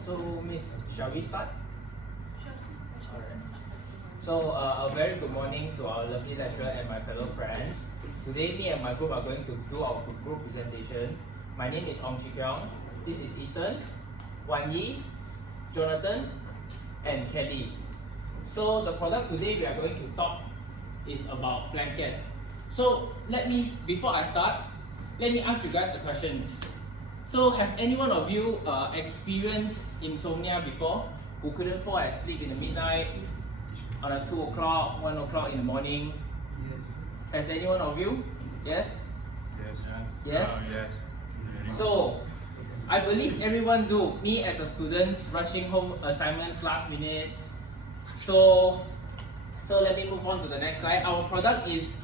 So, Miss, shall we start? So, a very good morning to our lovely lecturer and my fellow friends. Today, me and my group are going to do our group presentation. My name is Ong Chi Kyong. This is Ethan, Wan Yi, Jonathan, and Kelly. So, the product today we are going to talk is about blanket. So, before I start, let me ask you guys the questions. So, have any one of you experienced insomnia before? Who couldn't fall asleep in the midnight, on a 2 o'clock, 1 o'clock in the morning? Yes. Has any one of you? Yes? Yes. Yes? Yes. So, I believe everyone do. Me as a student, rushing home assignments last minutes. So let me move on to the next slide. Our product is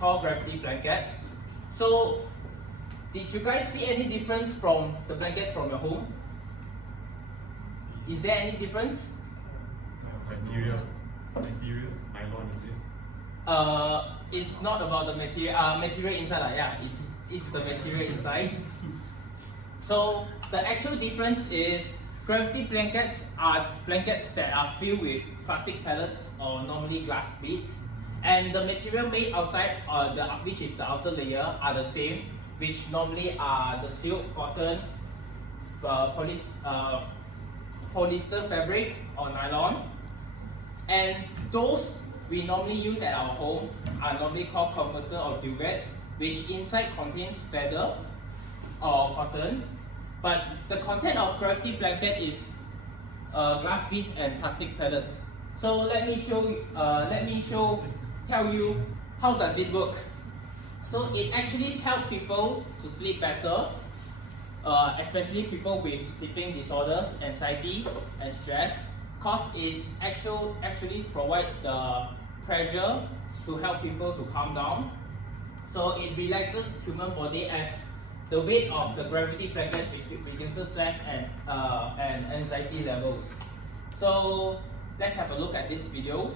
called Gravity Blanket. So, did you guys see any difference from the blankets from your home? Is there any difference? Materials, nylon, is it? It's not about the material inside. Yeah, it's the material inside. So the actual difference is gravity blankets are blankets that are filled with plastic pellets or normally glass beads, and the material made outside, which is the outer layer, are the same, which normally are the silk, cotton, polyester fabric or nylon. And those we normally use at our home are normally called comforter or duvets, which inside contains feather or cotton. But the content of gravity blanket is glass beads and plastic pellets. So tell you how does it work. So it actually helps people to sleep better, especially people with sleeping disorders, anxiety, and stress. Cause it actually provides the pressure to help people to calm down. So it relaxes human body as the weight of the gravity blanket reduces stress and anxiety levels. So let's have a look at these videos.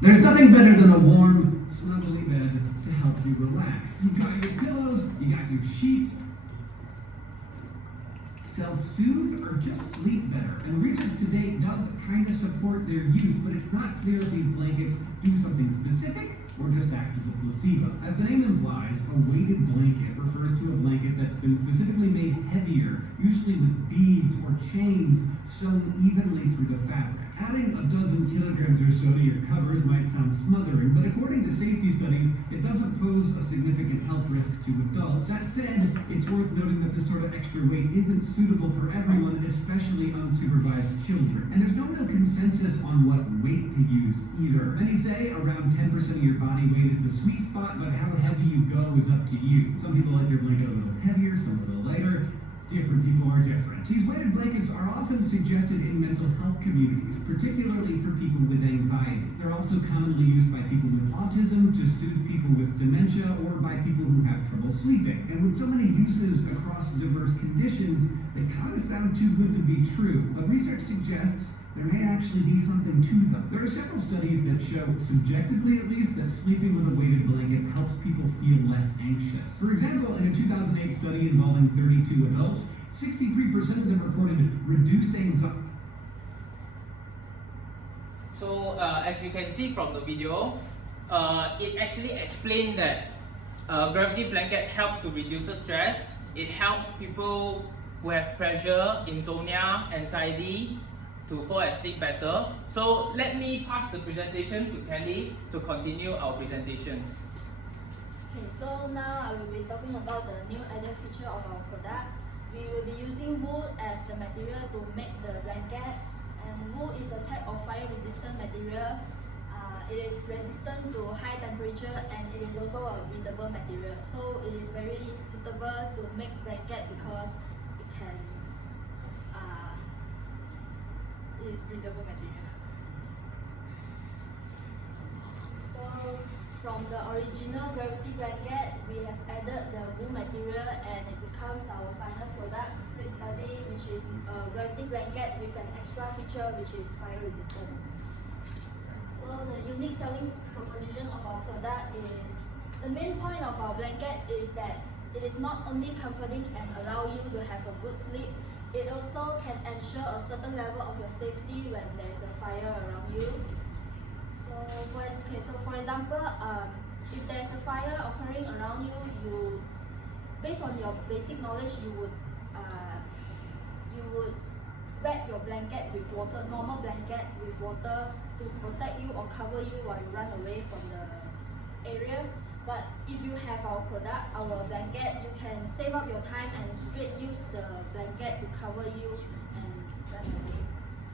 There's nothing better than a warm, snuggly bed to help you relax. You got your pillows, you got your sheets. Self-soothe or just sleep better. And research to date does kind of support their use, but it's not clear if these blankets do something specific or just act as a placebo. As the name implies, a weighted blanket refers to a blanket that's been specifically made heavier, usually with beads or chains sewn evenly through the fabric. Adding a dozen kilograms or so to your covers might sound smothering, but according to safety studies, it doesn't pose a significant health risk to adults. That said, it's worth noting that this sort of extra weight isn't suitable for everyone, especially unsupervised children. And there's no real consensus on what weight to use either. Many say around 10% of your body weight is the sweet spot, but how heavy you go is up to you. Some people like their blanket a little heavier, some a little lighter. Different people are different. These weighted blankets are often suggested in mental health communities, particularly for people with anxiety. They're also commonly used by people with autism, to soothe people with dementia, or by people who have trouble sleeping. And with so many uses across diverse conditions, they kind of sound too good to be true. But research suggests there may actually be something to them. There are several studies that show, subjectively at least, that sleeping with a weighted blanket helps people feel less anxious. For example, in a 2008 study involving 32 adults, 63% of them reported reduced anxiety. So as you can see from the video, it actually explained that gravity blanket helps to reduce the stress. It helps people who have pressure, insomnia, anxiety to fall asleep better. So let me pass the presentation to Kelly to continue our presentations. Okay, so now I will be talking about the new added feature of our product. We will be using wool as the material to make the blanket, and wool is a type of fire-resistant material. It is resistant to high temperature, and it is also a breathable material. So it is very suitable to make blanket because it is breathable material. from the original gravity blanket, we have added the wool material and it becomes our final product, Sleep Buddy, which is a gravity blanket with an extra feature which is fire resistant. So the unique selling proposition of our product is, the main point of our blanket is that it is not only comforting and allow you to have a good sleep, it also can ensure a certain level of your safety when there is a fire around you. So for example, if there is a fire occurring around you, based on your basic knowledge, you would wet your blanket with water, normal blanket with water to protect you or cover you while you run away from the area. But if you have our product, our blanket, you can save up your time and straight use the blanket to cover you and run away.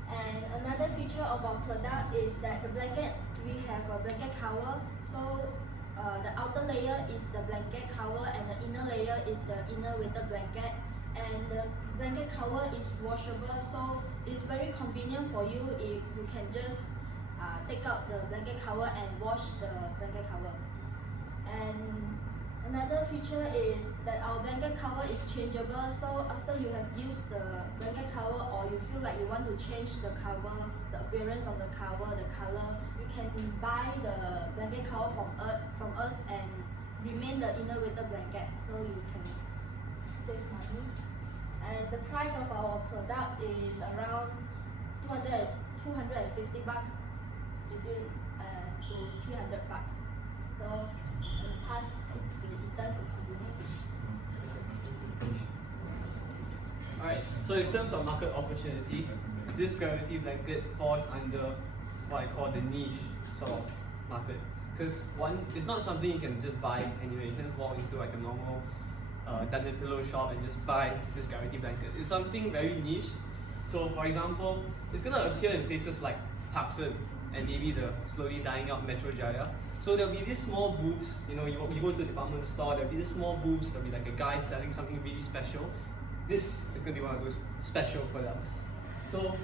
And another feature of our product is that the blanket, we have a blanket cover. So the outer layer is the blanket cover and the inner layer is the inner weighted blanket. And the blanket cover is washable, so it's very convenient for you if you can just take out the blanket cover and wash the blanket cover. And another feature is that our blanket cover is changeable, so after you have used the blanket cover or you feel like you want to change the cover, the appearance of the cover, the color, you can buy the blanket cover from us and remain the inner weighted blanket, so you can save money. And the price of our product is around 250 bucks, between to 300 bucks. So I'll pass it to Ethan to continue. Alright, so in terms of market opportunity, this gravity blanket falls under what I call the niche sort of market. Because one, it's not something you can just buy anywhere. You can just walk into like a normal Dunnet pillow shop and just buy this gravity blanket. It's something very niche. So for example, it's gonna appear in places like Pakistan and maybe the slowly dying out Metro Jaya. So there'll be these small booths, you go to the department store, there'll be these small booths, there'll be like a guy selling something really special. This is gonna be one of those special products. So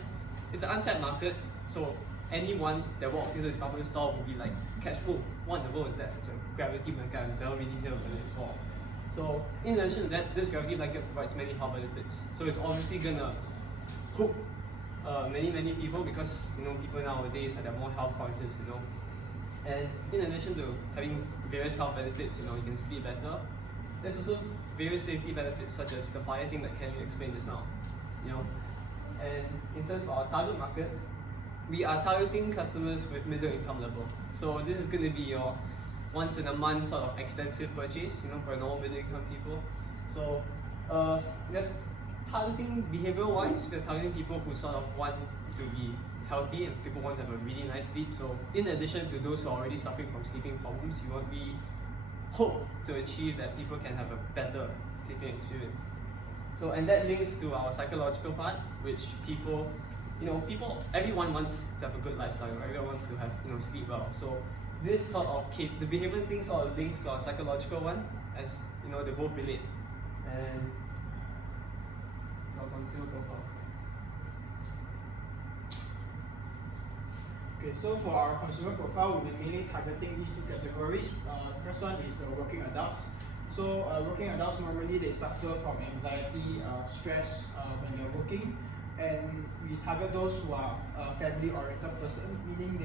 it's an untapped market, so anyone that walks into the department store will be like, catch, oh, what in the world is that? It's a gravity blanket, I've never really heard of it before. So in addition to that, this gravity blanket provides many health benefits. So it's obviously gonna hook many people, because people nowadays are more health conscious, And in addition to having various health benefits, you can sleep better. There's also various safety benefits, such as the fire thing that Kenny explained just now, And in terms of our target market, we are targeting customers with middle income level. So this is going to be your once in a month sort of expensive purchase, for normal middle income people. So we are targeting behavioral wise, we are targeting people who sort of want to be healthy and people want to have a really nice sleep. So in addition to those who are already suffering from sleeping problems, we hope to achieve that people can have a better sleeping experience. So, and that links to our psychological part, which everyone wants to have a good lifestyle, everyone wants to have, sleep well. So this sort of the behavioral thing sort of links to our psychological one, as they both relate. And to our consumer profile. Okay, so for our consumer profile, we'll be mainly targeting these two categories. First one is working adults. So working adults, normally they suffer from anxiety, stress when they're working, and we target those who are family-oriented person, meaning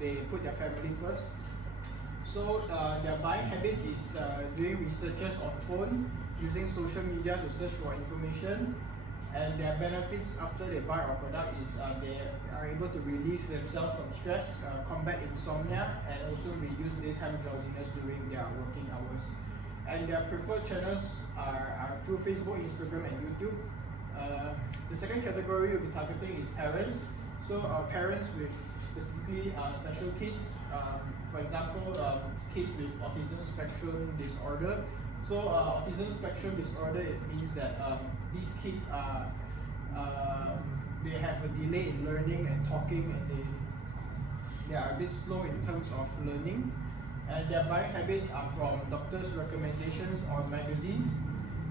they put their family first. So their buying habits is doing researches on phone, using social media to search for information, and their benefits after they buy our product is they are able to relieve themselves from stress, combat insomnia, and also reduce daytime drowsiness during their working hours. And their preferred channels are through Facebook, Instagram, and YouTube. The second category we'll be targeting is parents. So parents with specifically special kids, for example, kids with autism spectrum disorder. So autism spectrum disorder, it means that these kids they have a delay in learning and talking, and they are a bit slow in terms of learning. And their buying habits are from doctors' recommendations or magazines.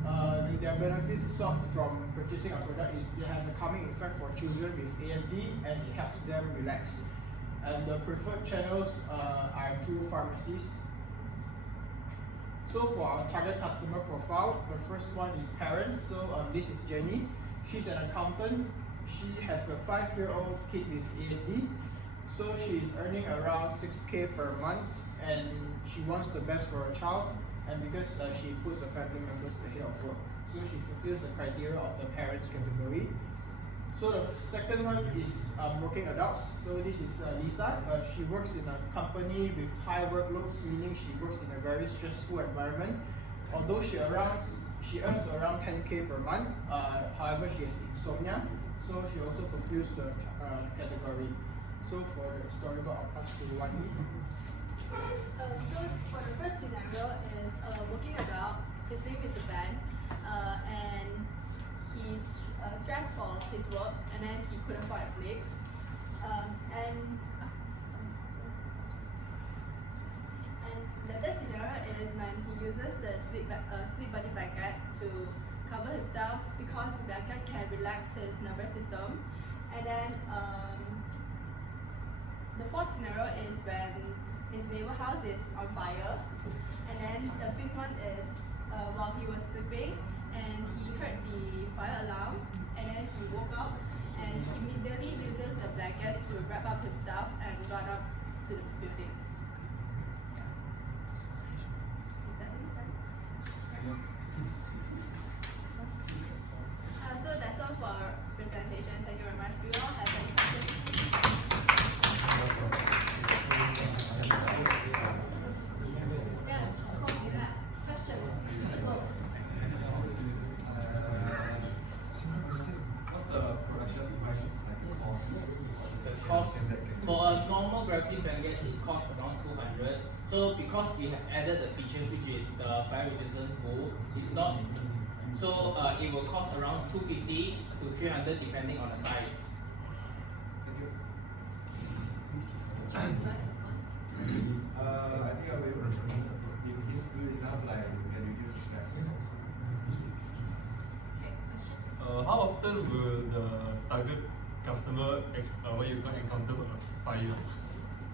And their benefits sought from purchasing our product is it has a calming effect for children with ASD, and it helps them relax. and the preferred channels are through pharmacies. So for our target customer profile, the first one is parents. So this is Jenny. She's an accountant. She has a 5-year-old kid with ASD. So she's earning around 6K per month, and she wants the best for her child, and because she puts her family members ahead of work. So she fulfills the criteria of the parents category. So the second one is working adults. So this is Lisa. She works in a company with high workloads, meaning she works in a very stressful environment. Although she earns around 10K per month, however she has insomnia, so she also fulfills the category. So for the storyboard, I'll pass to Wani. So for the first scenario is a working adult. His name is Ben, and he's stressed for his work, and then he couldn't fall asleep. And the third scenario is when he uses the sleep buddy blanket to cover himself because the blanket can relax his nervous system. And then the fourth scenario is when his neighbor house is on fire. And then the fifth one is while he was sleeping and he heard the fire alarm, and then he woke up and he immediately uses the blanket to wrap up himself and run up to the building. Does that make sense? So that's all for our presentation. Thank you very much. Do you all have any questions? Yes, of course you have. Question. Go. What's the production price like cost? The cost for a normal gravity blanket, it costs around 200. So because we have added the features, which is the fire resistant wool, it's not. So it will cost around 250 to 300 depending on the size. I think I will. If it's good enough, like we can reduce stress. How often will the target customer encounter a fire?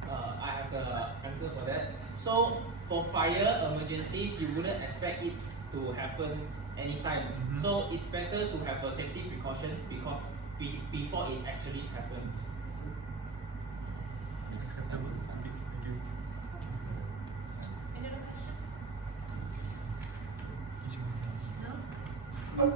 I have the answer for that. So for fire emergencies, you wouldn't expect it to happen anytime. So it's better to have a safety precautions because before it actually happens. Acceptable. Thank you. Any other question? No?